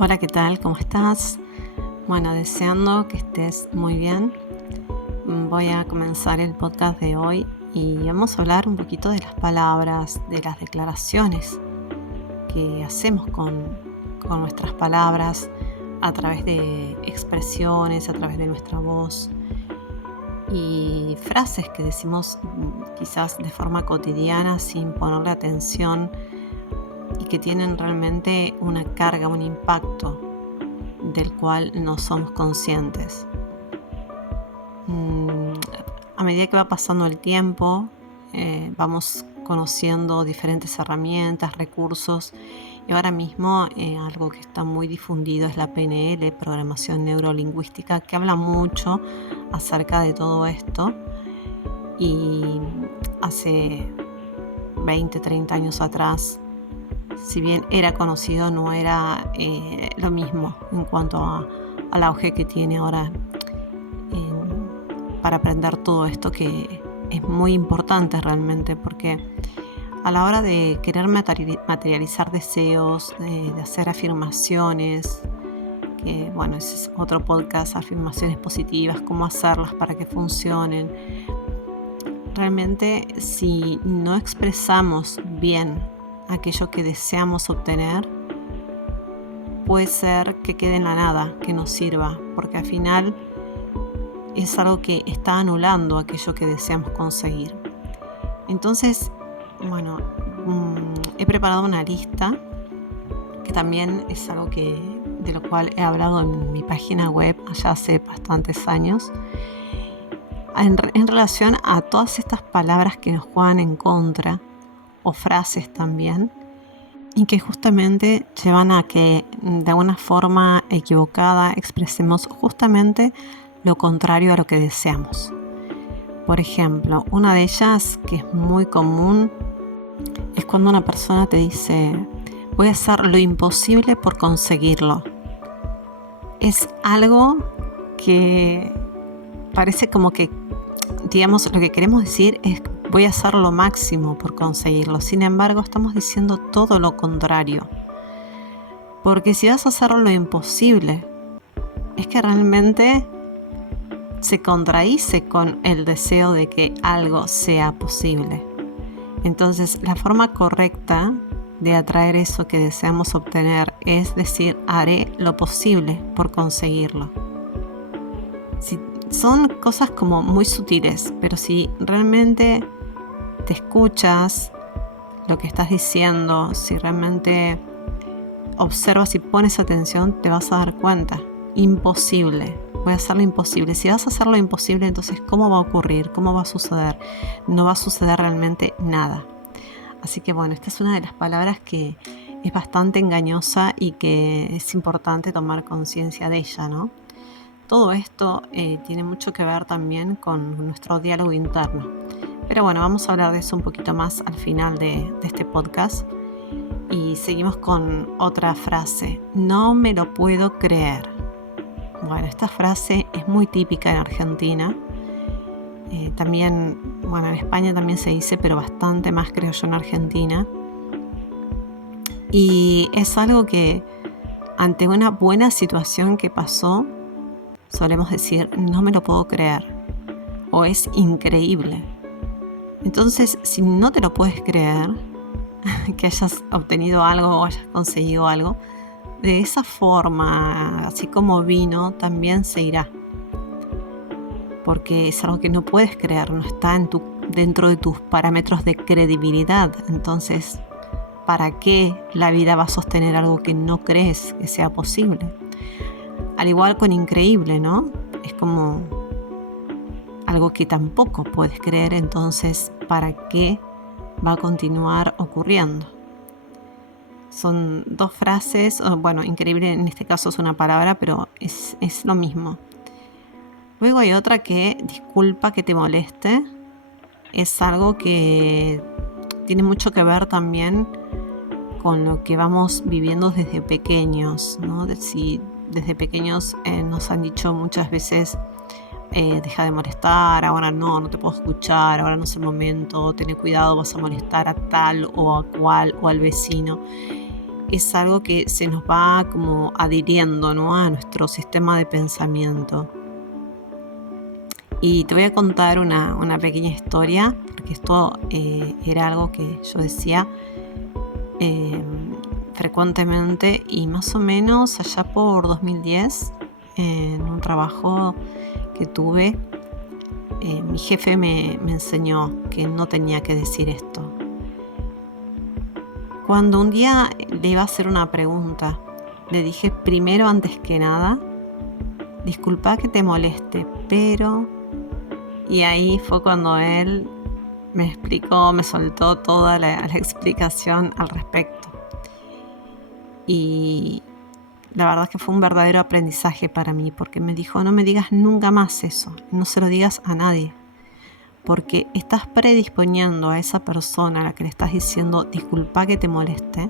Hola, ¿qué tal? ¿Cómo estás? Bueno, deseando que estés muy bien. Voy a comenzar el podcast de hoy y vamos a hablar un poquito de las palabras, de las declaraciones que hacemos con nuestras palabras a través de expresiones, a través de nuestra voz y frases que decimos quizás de forma cotidiana sin ponerle atención y que tienen realmente una carga, un impacto del cual no somos conscientes. A medida que va pasando el tiempo, vamos conociendo diferentes herramientas, recursos, y ahora mismo algo que está muy difundido es la PNL, Programación Neurolingüística, que habla mucho acerca de todo esto. Y hace 20, 30 años atrás, si bien era conocido, no era lo mismo en cuanto al auge que tiene ahora para aprender todo esto, que es muy importante realmente, porque a la hora de querer materializar deseos, de hacer afirmaciones, que bueno, ese es otro podcast, afirmaciones positivas, cómo hacerlas para que funcionen. Realmente, si no expresamos bien aquello que deseamos obtener, puede ser que quede en la nada, que no sirva, porque al final es algo que está anulando aquello que deseamos conseguir. Entonces, bueno, he preparado una lista que también es algo de lo cual he hablado en mi página web allá hace bastantes años, en relación a todas estas palabras que nos juegan en contra, o frases también, y que justamente llevan a que de alguna forma equivocada expresemos justamente lo contrario a lo que deseamos. Por ejemplo, una de ellas que es muy común es cuando una persona te dice: voy a hacer lo imposible por conseguirlo. Es algo que parece como que, digamos, lo que queremos decir es: voy a hacer lo máximo por conseguirlo. Sin embargo, estamos diciendo todo lo contrario. Porque si vas a hacer lo imposible, es que realmente se contradice con el deseo de que algo sea posible. Entonces, la forma correcta de atraer eso que deseamos obtener es decir: haré lo posible por conseguirlo. Son cosas como muy sutiles, pero si realmente te escuchas lo que estás diciendo, si realmente observas y pones atención, te vas a dar cuenta. Imposible. Voy a hacer lo imposible. Si vas a hacer lo imposible, entonces ¿cómo va a ocurrir? ¿Cómo va a suceder? No va a suceder realmente nada. Así que bueno, esta es una de las palabras que es bastante engañosa y que es importante tomar conciencia de ella, ¿no? Todo esto tiene mucho que ver también con nuestro diálogo interno. Pero bueno, vamos a hablar de eso un poquito más al final de este podcast. Y seguimos con otra frase: no me lo puedo creer. Bueno, esta frase es muy típica en Argentina. También, bueno, en España también se dice, pero bastante más, creo yo, en Argentina. Y es algo que ante una buena situación que pasó, solemos decir: no me lo puedo creer, o es increíble. Entonces, si no te lo puedes creer, que hayas obtenido algo o hayas conseguido algo, de esa forma, así como vino, también se irá. Porque es algo que no puedes creer, no está dentro de tus parámetros de credibilidad. Entonces, ¿para qué la vida va a sostener algo que no crees que sea posible? Al igual con increíble, ¿no? Es como algo que tampoco puedes creer, entonces, ¿para qué va a continuar ocurriendo? Son dos frases, bueno, increíble en este caso es una palabra, pero es lo mismo. Luego hay otra que, disculpa que te moleste, es algo que tiene mucho que ver también con lo que vamos viviendo desde pequeños, ¿no? Si desde pequeños nos han dicho muchas veces: deja de molestar, ahora no te puedo escuchar, ahora no es el momento, ten cuidado, vas a molestar a tal o a cual o al vecino. es algo que se nos va como adhiriendo, ¿no?, a nuestro sistema de pensamiento. Y te voy a contar una pequeña historia, porque esto era algo que yo decía frecuentemente, y más o menos allá por 2010, en un trabajo que tuve, mi jefe me enseñó que no tenía que decir esto. Cuando un día le iba a hacer una pregunta, le dije primero, antes que nada, disculpa que te moleste, pero... Y ahí fue cuando él me explicó, me soltó toda la explicación al respecto. Y la verdad es que fue un verdadero aprendizaje para mí, porque me dijo, no me digas nunca más eso, no se lo digas a nadie, porque estás predisponiendo a esa persona a la que le estás diciendo disculpa que te moleste,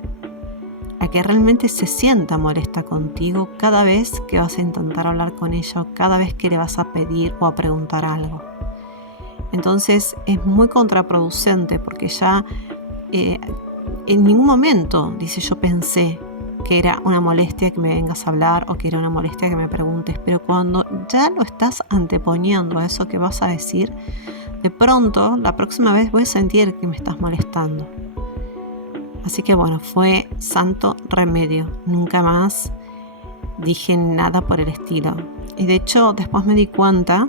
a que realmente se sienta molesta contigo cada vez que vas a intentar hablar con ella o cada vez que le vas a pedir o a preguntar algo. Entonces es muy contraproducente, porque ya en ningún momento, dice, yo pensé que era una molestia que me vengas a hablar o que era una molestia que me preguntes, pero cuando ya lo estás anteponiendo a eso que vas a decir, de pronto la próxima vez voy a sentir que me estás molestando. Así que bueno, fue santo remedio, nunca más dije nada por el estilo. Y de hecho después me di cuenta,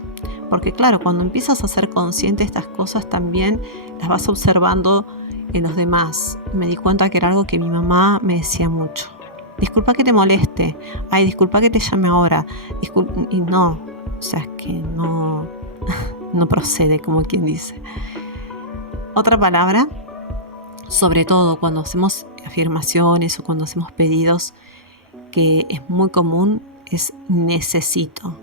porque claro, cuando empiezas a ser consciente de estas cosas también las vas observando en los demás. Me di cuenta que era algo que mi mamá me decía mucho. Disculpa que te moleste, ay, disculpa que te llame ahora, y no, o sea, es que no procede, como quien dice. Otra palabra, sobre todo cuando hacemos afirmaciones o cuando hacemos pedidos, que es muy común, es necesito.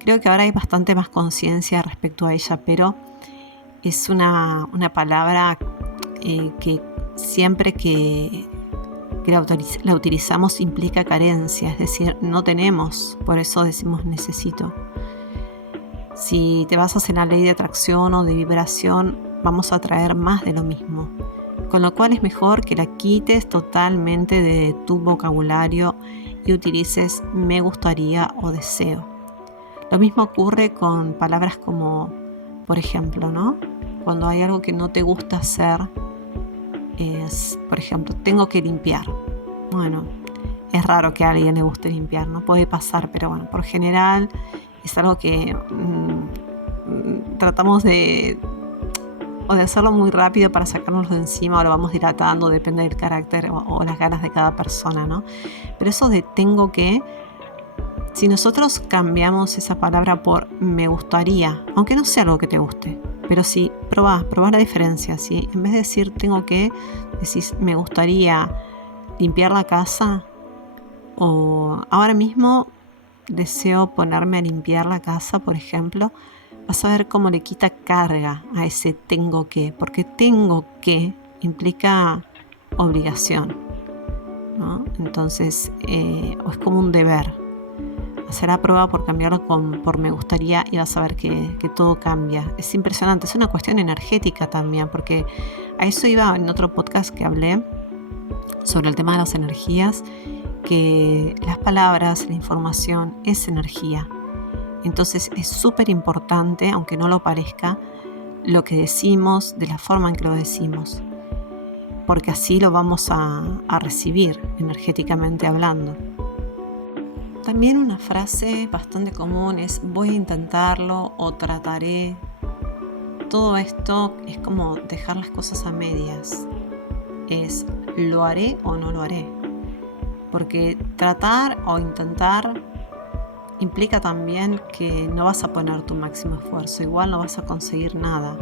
Creo que ahora hay bastante más conciencia respecto a ella, pero es una palabra que siempre que la utilizamos implica carencia, es decir, no tenemos, por eso decimos necesito. Si te basas en la ley de atracción o de vibración, vamos a atraer más de lo mismo, con lo cual es mejor que la quites totalmente de tu vocabulario y utilices me gustaría o deseo. Lo mismo ocurre con palabras como, por ejemplo, ¿no?, cuando hay algo que no te gusta hacer, es, por ejemplo, tengo que limpiar. Bueno, es raro que a alguien le guste limpiar, no puede pasar, pero bueno, por general es algo que tratamos de hacerlo muy rápido para sacarnos de encima, o lo vamos dilatando, depende del carácter o las ganas de cada persona, ¿no? Pero eso de tengo que, si nosotros cambiamos esa palabra por me gustaría, aunque no sea algo que te guste, pero si probá la diferencia, si en vez de decir tengo que, decís me gustaría limpiar la casa, o ahora mismo deseo ponerme a limpiar la casa, por ejemplo, vas a ver cómo le quita carga a ese tengo que, porque tengo que implica obligación, ¿no? Entonces, o es como un deber. Hacer la prueba por cambiarlo por me gustaría y vas a ver que todo cambia. Es impresionante, es una cuestión energética también, porque a eso iba en otro podcast que hablé sobre el tema de las energías, que las palabras, la información es energía. Entonces es súper importante, aunque no lo parezca, lo que decimos, de la forma en que lo decimos, porque así lo vamos a recibir energéticamente hablando. También una frase bastante común es voy a intentarlo o trataré. Todo esto es como dejar las cosas a medias. Es lo haré o no lo haré. Porque tratar o intentar implica también que no vas a poner tu máximo esfuerzo, igual no vas a conseguir nada.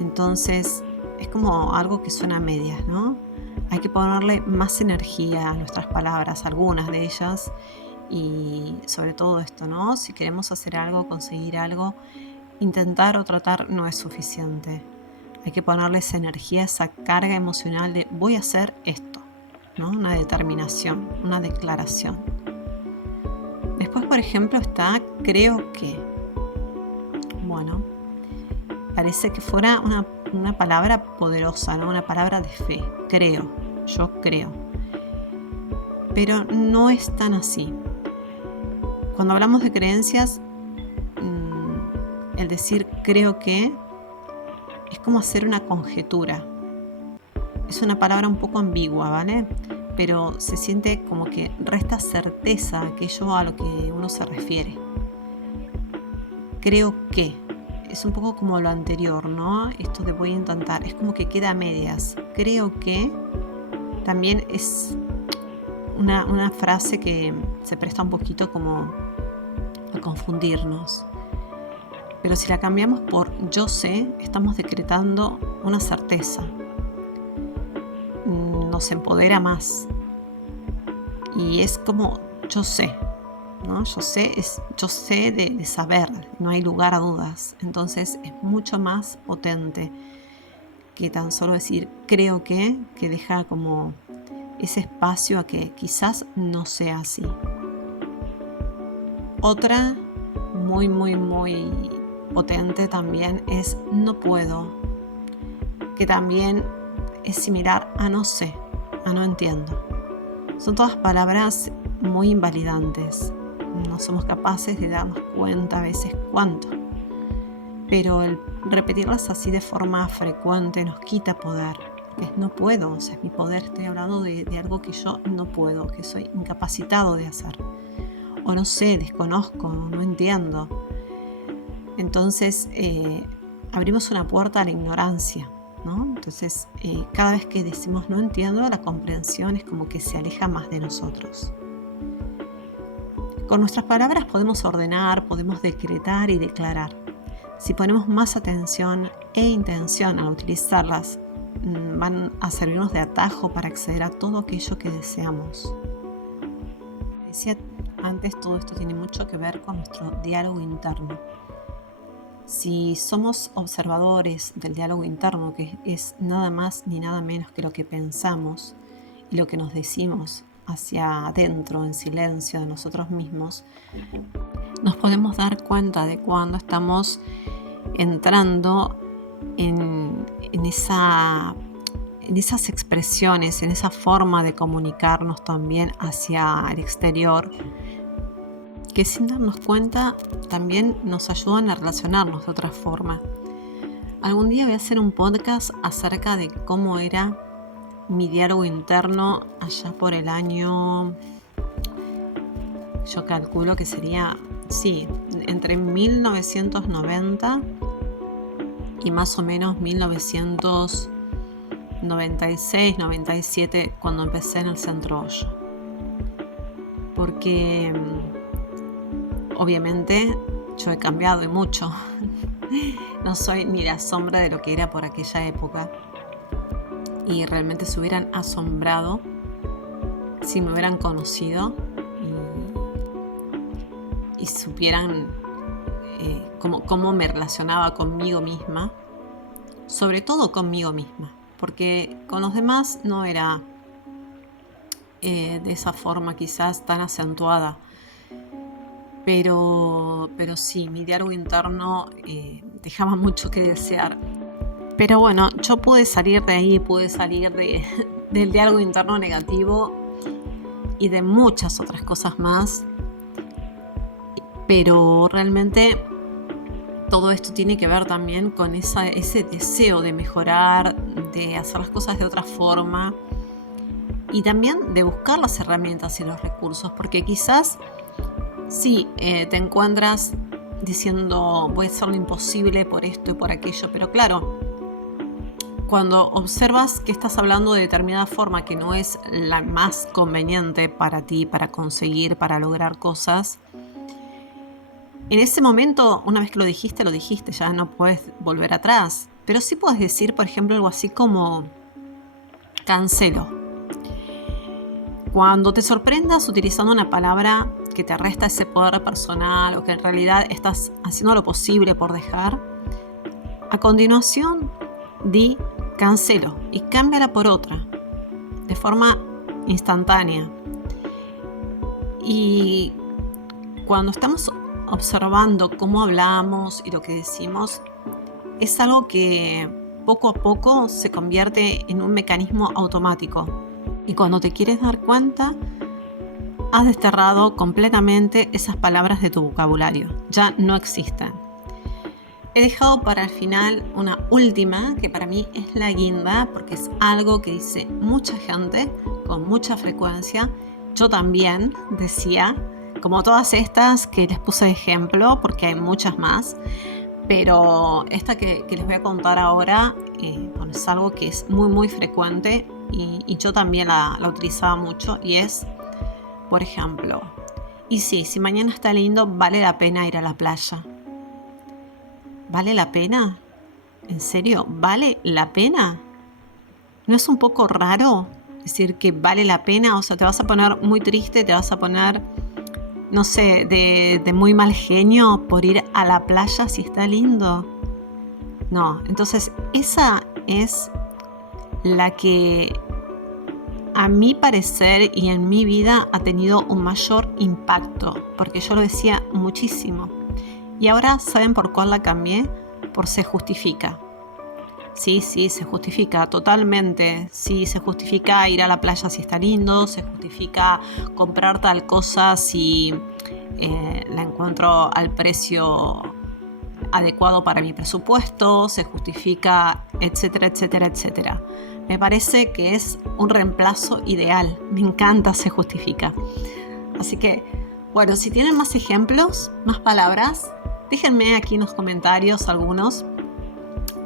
Entonces es como algo que suena a medias, ¿no? Hay que ponerle más energía a nuestras palabras, algunas de ellas, y sobre todo esto, ¿no? Si queremos hacer algo, conseguir algo, intentar o tratar no es suficiente. Hay que ponerle esa energía, esa carga emocional de voy a hacer esto, ¿no? Una determinación, una declaración. Después, por ejemplo, está creo que. Bueno, parece que fuera una palabra poderosa, ¿no? Una palabra de fe. Creo, yo creo. pero no es tan así. Cuando hablamos de creencias, el decir creo que es como hacer una conjetura. Es una palabra un poco ambigua, ¿vale? Pero se siente como que resta certeza a aquello a lo que uno se refiere. Creo que es un poco como lo anterior, ¿no? Esto de voy a intentar, es como que queda a medias. Creo que también es una frase que se presta un poquito como a confundirnos. Pero si la cambiamos por yo sé, estamos decretando una certeza. Nos empodera más. Y es como yo sé, ¿no? Yo sé de saber, no hay lugar a dudas. Entonces es mucho más potente que tan solo decir creo que deja como ese espacio a que quizás no sea así. Otra muy, muy, muy potente también es no puedo, que también es similar a no sé, a no entiendo. Son todas palabras muy invalidantes. No somos capaces de darnos cuenta a veces cuánto. Pero el repetirlas así de forma frecuente nos quita poder. Es no puedo, o sea, es mi poder. Estoy hablando de algo que yo no puedo, que soy incapacitado de hacer. O no sé, desconozco, no entiendo. Entonces abrimos una puerta a la ignorancia, ¿no? Entonces cada vez que decimos no entiendo, la comprensión es como que se aleja más de nosotros. Con nuestras palabras podemos ordenar, podemos decretar y declarar. Si ponemos más atención e intención al utilizarlas, van a servirnos de atajo para acceder a todo aquello que deseamos. Decía antes, todo esto tiene mucho que ver con nuestro diálogo interno. Si somos observadores del diálogo interno, que es nada más ni nada menos que lo que pensamos y lo que nos decimos hacia adentro en silencio de nosotros mismos, nos podemos dar cuenta de cuando estamos entrando en esas expresiones, en esa forma de comunicarnos también hacia el exterior, que sin darnos cuenta también nos ayudan a relacionarnos de otra forma. Algún día voy a hacer un podcast acerca de cómo era mi diálogo interno allá por el año, yo calculo que sería, entre 1990 y más o menos 1996, 97, cuando empecé en el Centro Hoyo. Porque obviamente yo he cambiado y mucho. No soy ni la sombra de lo que era por aquella época. Y realmente se hubieran asombrado si me hubieran conocido y supieran cómo me relacionaba conmigo misma. Sobre todo conmigo misma. Porque con los demás no era de esa forma quizás tan acentuada. Pero sí, mi diálogo interno dejaba mucho que desear. Pero bueno, yo pude salir de ahí, del diálogo interno negativo y de muchas otras cosas más. Pero realmente todo esto tiene que ver también con ese deseo de mejorar, de hacer las cosas de otra forma y también de buscar las herramientas y los recursos, porque quizás sí, te encuentras diciendo voy a hacer lo imposible por esto y por aquello, pero claro, cuando observas que estás hablando de determinada forma que no es la más conveniente para ti, para conseguir, para lograr cosas, en ese momento, una vez que lo dijiste, ya no puedes volver atrás. Pero sí puedes decir, por ejemplo, algo así como cancelo. Cuando te sorprendas utilizando una palabra que te resta ese poder personal o que en realidad estás haciendo lo posible por dejar, a continuación di cancelo y cámbiala por otra, de forma instantánea. Y cuando estamos observando cómo hablamos y lo que decimos, es algo que poco a poco se convierte en un mecanismo automático. Y cuando te quieres dar cuenta, has desterrado completamente esas palabras de tu vocabulario. Ya no existen. He dejado para el final una última, que para mí es la guinda, porque es algo que dice mucha gente con mucha frecuencia. Yo también decía, como todas estas que les puse de ejemplo, porque hay muchas más, pero esta que les voy a contar ahora es algo que es muy muy frecuente y yo también la utilizaba mucho, y es, por ejemplo, y sí, si mañana está lindo, vale la pena ir a la playa. ¿Vale la pena? ¿En serio? ¿Vale la pena? ¿No es un poco raro decir que vale la pena? O sea, te vas a poner muy triste, te vas a poner, no sé, de muy mal genio por ir a la playa si está lindo. No, entonces esa es la que a mi parecer y en mi vida ha tenido un mayor impacto, porque yo lo decía muchísimo. Y ahora, ¿saben por cuál la cambié? Por se justifica. Sí, se justifica totalmente. Sí, se justifica ir a la playa si está lindo, se justifica comprar tal cosa si la encuentro al precio adecuado para mi presupuesto, se justifica, etcétera, etcétera, etcétera. Me parece que es un reemplazo ideal. Me encanta se justifica. Así que, bueno, si tienen más ejemplos, más palabras, déjenme aquí en los comentarios algunos,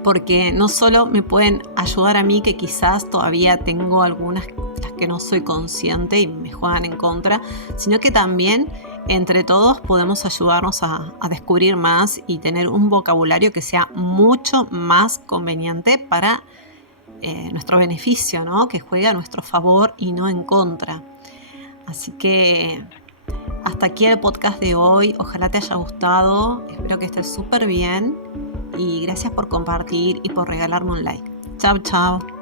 porque no solo me pueden ayudar a mí, que quizás todavía tengo algunas las que no soy consciente y me juegan en contra, sino que también entre todos podemos ayudarnos a descubrir más y tener un vocabulario que sea mucho más conveniente para nuestro beneficio, ¿no? Que juegue a nuestro favor y no en contra. Así que hasta aquí el podcast de hoy. Ojalá te haya gustado. Espero que estés súper bien. Y gracias por compartir y por regalarme un like. Chao, chao.